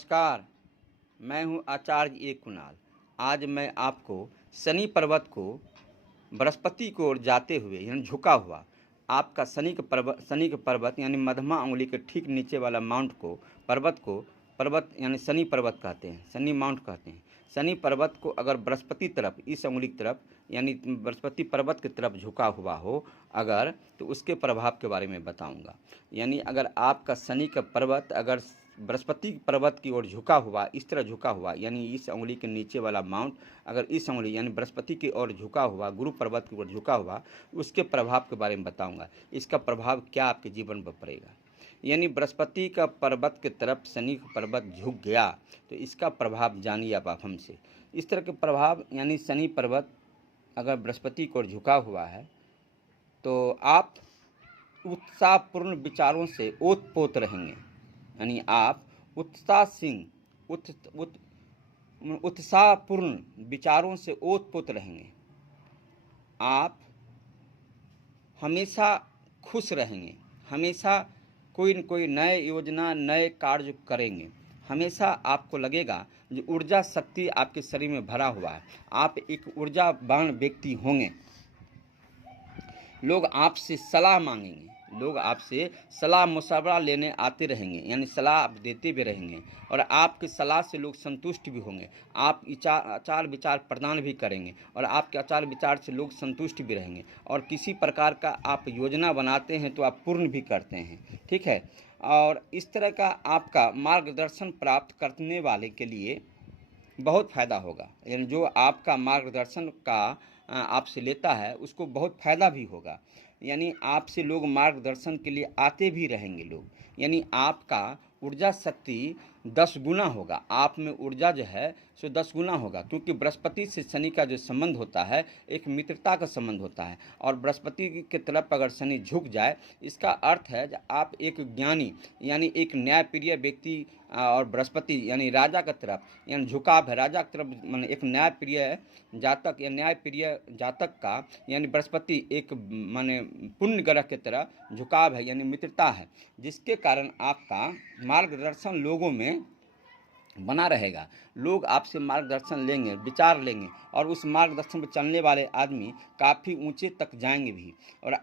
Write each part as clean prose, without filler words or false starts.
नमस्कार, मैं हूं आचार्य ए कुणाल। आज मैं आपको शनि पर्वत को बृहस्पति की ओर जाते हुए यानी झुका हुआ आपका शनि का पर्वत यानी मध्यमा अंगुली के ठीक नीचे वाला माउंट को पर्वत यानी शनि पर्वत कहते हैं, शनि माउंट कहते हैं। शनि पर्वत को अगर बृहस्पति तरफ, इस अंगुली की तरफ यानी बृहस्पति पर्वत की तरफ झुका हुआ हो अगर, तो उसके प्रभाव के बारे में बताऊंगा। यानी अगर आपका शनि का पर्वत अगर बृहस्पति पर्वत की ओर झुका हुआ, इस तरह झुका हुआ, यानी इस अंगुली के नीचे वाला माउंट अगर इस अंगुली यानी बृहस्पति की ओर झुका हुआ, गुरु पर्वत की ओर झुका हुआ, उसके प्रभाव के बारे में बताऊंगा। इसका प्रभाव क्या आपके जीवन पर पड़ेगा। यानी बृहस्पति का पर्वत की तरफ शनि का पर्वत झुक गया तो इसका प्रभाव जानिए आप हमसे। इस तरह के प्रभाव यानी शनि पर्वत अगर बृहस्पति की ओर झुका हुआ है तो आप उत्साहपूर्ण विचारों से ओतप्रोत रहेंगे। यानी आप उत्साहपूर्ण विचारों से ओतप्रोत रहेंगे। आप हमेशा खुश रहेंगे, हमेशा कोई न कोई नए योजना, नए कार्य करेंगे। हमेशा आपको लगेगा जो ऊर्जा शक्ति आपके शरीर में भरा हुआ है, आप एक ऊर्जावान व्यक्ति होंगे। लोग आपसे सलाह मांगेंगे, लोग आपसे सलाह मशवरा लेने आते रहेंगे, यानी सलाह आप देते भी रहेंगे और आपकी सलाह से लोग संतुष्ट भी होंगे। आप आचार विचार प्रदान भी करेंगे और आपके आचार विचार से लोग संतुष्ट भी रहेंगे। और किसी प्रकार का आप योजना बनाते हैं तो आप पूर्ण भी करते हैं, ठीक है। और इस तरह का आपका मार्गदर्शन प्राप्त करने वाले के लिए बहुत फ़ायदा होगा। यानी जो आपका मार्गदर्शन का आपसे लेता है उसको बहुत फ़ायदा भी होगा। यानी आपसे लोग मार्गदर्शन के लिए आते भी रहेंगे लोग। यानी आपका ऊर्जा शक्ति 10 गुना होगा, आप में ऊर्जा जो है सो 10 गुना होगा। क्योंकि बृहस्पति से शनि का जो संबंध होता है एक मित्रता का संबंध होता है। और बृहस्पति की तरफ अगर शनि झुक जाए इसका अर्थ है कि आप एक ज्ञानी यानी एक न्यायप्रिय व्यक्ति और बृहस्पति यानी राजा की तरफ यानी झुकाव है, राजा की तरफ माने एक न्यायप्रिय जातक या न्यायप्रिय जातक का यानी बृहस्पति एक माने पुण्य ग्रह की तरह झुकाव है, यानी मित्रता है, जिसके कारण आपका मार्गदर्शन लोगों में बना रहेगा। लोग आपसे मार्गदर्शन लेंगे, विचार लेंगे और उस मार्गदर्शन पर चलने वाले आदमी काफ़ी ऊंचे तक जाएंगे भी। और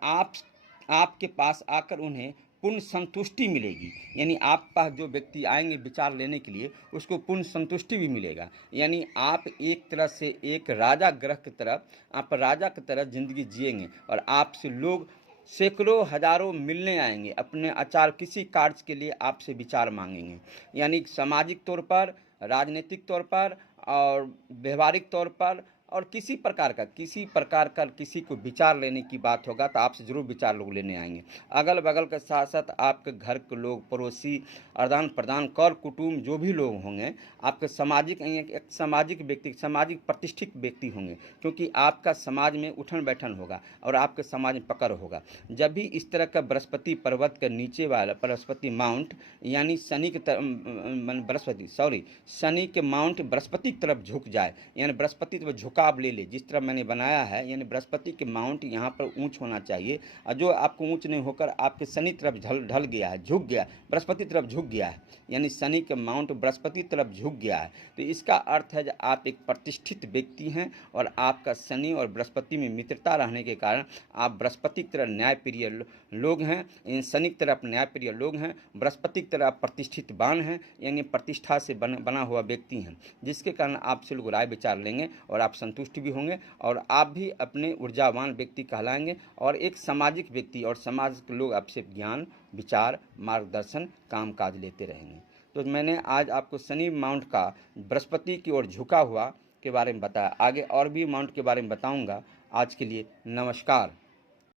आपके पास आकर उन्हें पूर्ण संतुष्टि मिलेगी। यानी आप पास जो व्यक्ति आएंगे विचार लेने के लिए उसको पूर्ण संतुष्टि भी मिलेगा। यानी आप एक तरह से एक राजा ग्रह की तरफ, आप राजा की तरह ज़िंदगी जिएंगे और आपसे लोग सैकड़ों हजारों मिलने आएंगे, अपने आचार किसी कार्य के लिए आपसे विचार मांगेंगे। यानी सामाजिक तौर पर, राजनीतिक तौर पर और व्यवहारिक तौर पर और किसी प्रकार का किसी को विचार लेने की बात होगा तो आपसे ज़रूर विचार लोग लेने आएंगे। अगल बगल के साथ साथ आपके घर के लोग, पड़ोसी, आदान प्रदान, कर कुटुंब जो भी लोग होंगे आपके सामाजिक एक सामाजिक व्यक्ति, सामाजिक प्रतिष्ठित व्यक्ति होंगे। क्योंकि आपका समाज में उठन बैठन होगा और आपके समाज में पकड़ होगा। जब भी इस तरह का बृहस्पति पर्वत के नीचे वाला बृहस्पति माउंट यानी शनि के माउंट बृहस्पति की तरफ झुक जाए, यानी बृहस्पति तरफ झुकाव ले ले, जिस तरह मैंने बनाया है। यानी बृहस्पति के माउंट यहाँ पर ऊंच होना चाहिए और जो आपको ऊंच नहीं होकर आपके शनि तरफ ढल गया है, झुक गया, बृहस्पति तरफ झुक गया है, यानी शनि के माउंट बृहस्पति तरफ झुक गया है, तो इसका अर्थ है कि आप एक प्रतिष्ठित व्यक्ति हैं और आपका शनि और बृहस्पति में मित्रता रहने के कारण आप बृहस्पति की तरह न्यायप्रिय लोग हैं, इन शनि की तरफ न्यायप्रिय लोग हैं, बृहस्पति की तरह प्रतिष्ठितवान हैं, यानी प्रतिष्ठा से बना हुआ व्यक्ति हैं, जिसके कारण आपसे लोग राय विचार लेंगे और आप संतुष्ट भी होंगे और आप भी अपने ऊर्जावान व्यक्ति कहलाएंगे और एक सामाजिक व्यक्ति और समाज के लोग आपसे ज्ञान, विचार, मार्गदर्शन, कामकाज लेते रहेंगे। तो मैंने आज आपको शनि माउंट का बृहस्पति की ओर झुका हुआ के बारे में बताया। आगे और भी माउंट के बारे में बताऊंगा। आज के लिए नमस्कार।